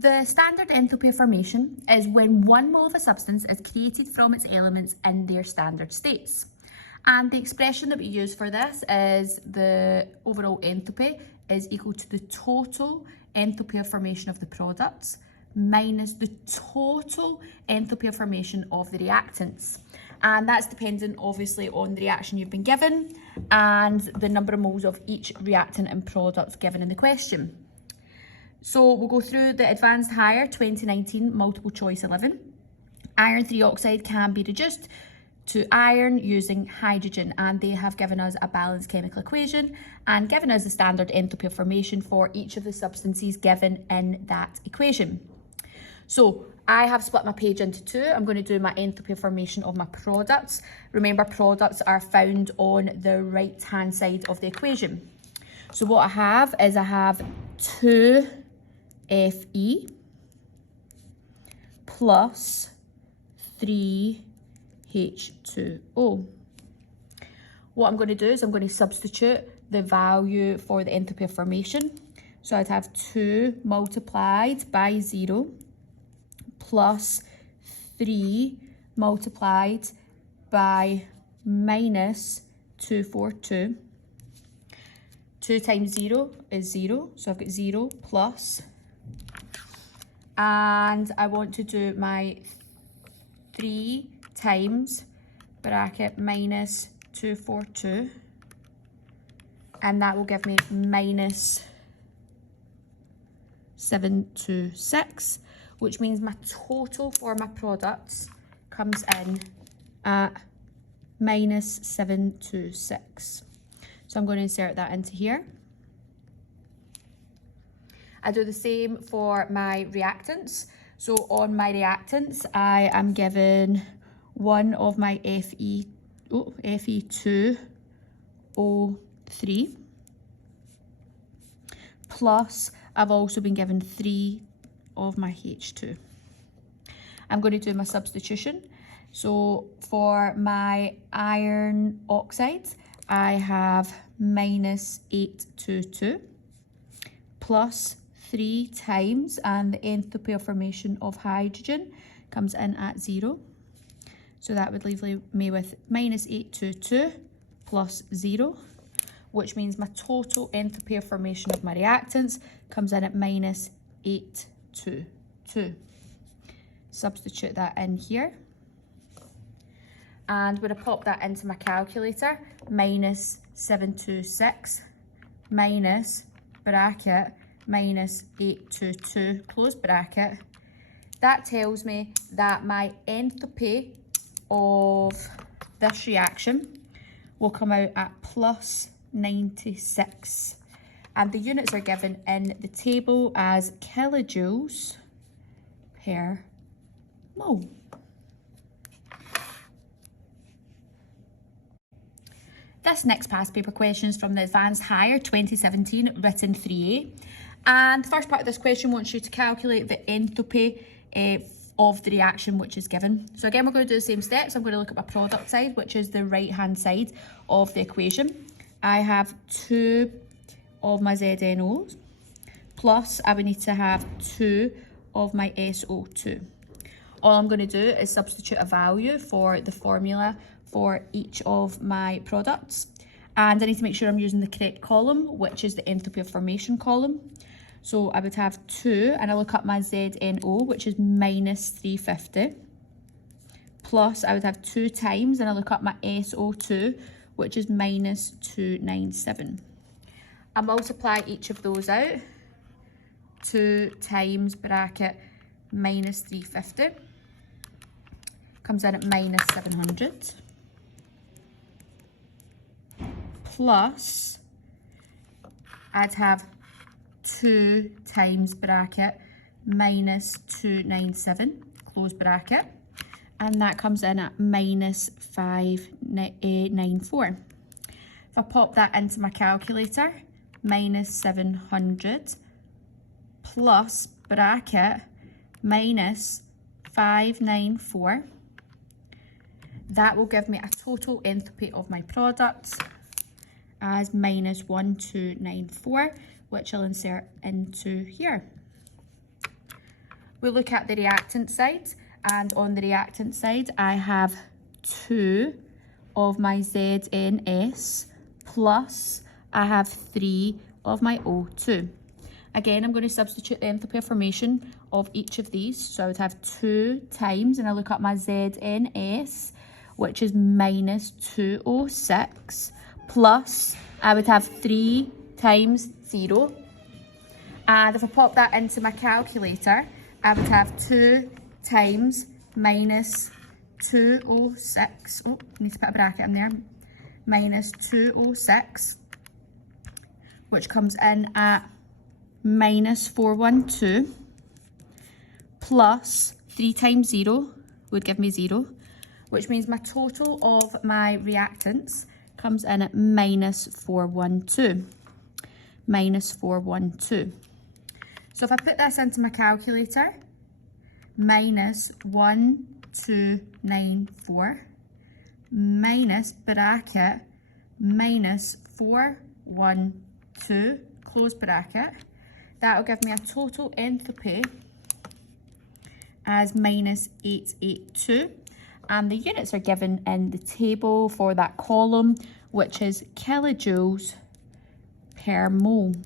The standard enthalpy of formation is when 1 mole of a substance is created from its elements in their standard states. And the expression that we use for this is the overall enthalpy is equal to the total enthalpy of formation of the products minus the total enthalpy of formation of the reactants. And that's dependent obviously on the reaction you've been given and the number of moles of each reactant and product given in the question. So we'll go through the Advanced Higher 2019 multiple choice 11. Iron 3 oxide can be reduced to iron using hydrogen, and they have given us a balanced chemical equation and given us the standard enthalpy of formation for each of the substances given in that equation. So I have split my page into two. I'm going to do my enthalpy of formation of my products. Remember, products are found on the right hand side of the equation. So what I have is 2 Fe plus 3 H2O. What I'm going to do is I'm going to substitute the value for the enthalpy of formation. So I'd have 2 multiplied by 0 plus 3 multiplied by minus 242. 2 times 0 is 0, so I've got 0 plus, and I want to do my 3 times bracket minus 242, and that will give me minus 726, which means my total for my products comes in at minus 726. So I'm going to insert that into here. I do the same for my reactants. So on my reactants, I am given 1 of my Fe2O3 plus I've also been given 3 of my H2. I'm going to do my substitution. So for my iron oxide, I have minus 822 plus 3 times, and the enthalpy of formation of hydrogen comes in at 0. So that would leave me with minus 822 plus 0, which means my total enthalpy of formation of my reactants comes in at minus 822. Substitute that in here. And when I pop that into my calculator, minus 726 minus bracket minus 822 close bracket, that tells me that my enthalpy of this reaction will come out at plus 96, and the units are given in the table as kilojoules per mole. This next past paper question is from the Advanced Higher 2017 written 3A, and the first part of this question wants you to calculate the enthalpy of the reaction which is given. So again, we're going to do the same steps. I'm going to look at my product side, which is the right hand side of the equation. I have 2 of my ZNOs plus I would need to have 2 of my SO2. All I'm going to do is substitute a value for the formula for each of my products, and I need to make sure I'm using the correct column, which is the enthalpy of formation column. So I would have 2, and I look up my ZNO, which is minus 350, plus I would have 2 times, and I look up my SO2, which is minus 297. I multiply each of those out. 2 times bracket minus 350 comes in at minus 700. Plus, I'd have 2 times bracket minus 297, close bracket, and that comes in at minus 594. If I pop that into my calculator, minus 700 plus bracket minus 594, that will give me a total enthalpy of my products as minus 1294, which I'll insert into here. we look at the reactant side, and on the reactant side, I have 2 of my ZNS plus I have 3 of my O2. Again, I'm going to substitute the enthalpy of formation of each of these. So I would have 2 times, and I look up my ZNS, which is minus 2O6, plus I would have 3 times 0. And if I pop that into my calculator, I would have 2 times minus 206. Oh, I need to put a bracket in there. Minus 206, which comes in at minus 412, plus 3 times 0 would give me 0, which means my total of my reactants comes in at minus 412. Minus 412. So if I put this into my calculator, minus 1294 minus bracket minus 412, close bracket, that will give me a total enthalpy as minus 882, and the units are given in the table for that column, which is kilojoules per mole.